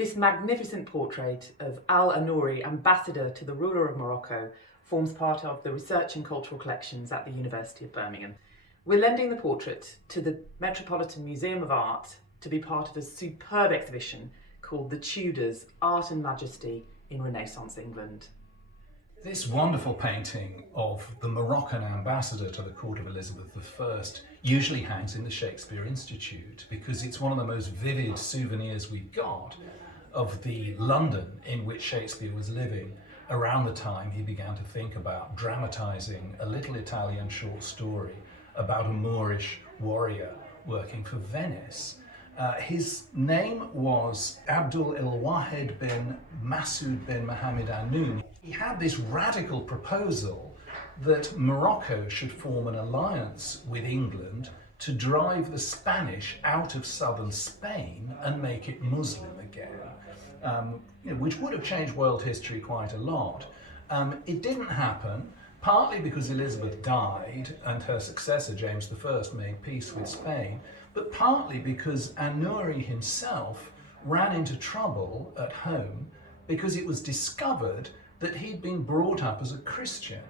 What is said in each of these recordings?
This magnificent portrait of el-Ouahed, Ambassador to the ruler of Morocco, forms part of the Research and Cultural Collections at the University of Birmingham. We're lending the portrait to the Metropolitan Museum of Art to be part of a superb exhibition called The Tudors, Art and Majesty in Renaissance England. This wonderful painting of the Moroccan Ambassador to the court of Elizabeth I usually hangs in the Shakespeare Institute because it's one of the most vivid souvenirs we've got of the London in which Shakespeare was living around the time he began to think about dramatising a little Italian short story about a Moorish warrior working for Venice. His name was Abdul el-Ouahed bin Messaoud bin Mohammed Anoun. He had this radical proposal that Morocco should form an alliance with England to drive the Spanish out of southern Spain and make it Muslim again, which would have changed world history quite a lot. It didn't happen, partly because Elizabeth died and her successor James I made peace with Spain, but partly because Anoun himself ran into trouble at home because it was discovered that he'd been brought up as a Christian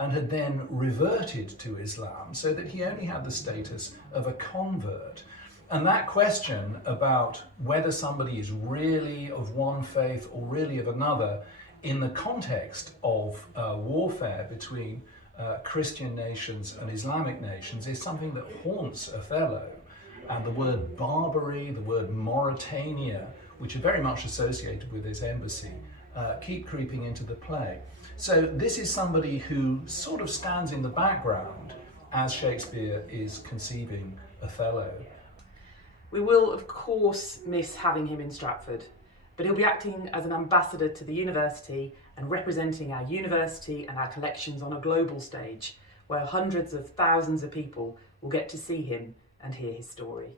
and had then reverted to Islam, so that he only had the status of a convert. And that question about whether somebody is really of one faith or really of another in the context of warfare between Christian nations and Islamic nations is something that haunts Othello. And the word Barbary, the word Mauritania, which are very much associated with this embassy, keep creeping into the play. So this is somebody who sort of stands in the background as Shakespeare is conceiving Othello. We will, of course, miss having him in Stratford, but he'll be acting as an ambassador to the university and representing our university and our collections on a global stage, where hundreds of thousands of people will get to see him and hear his story.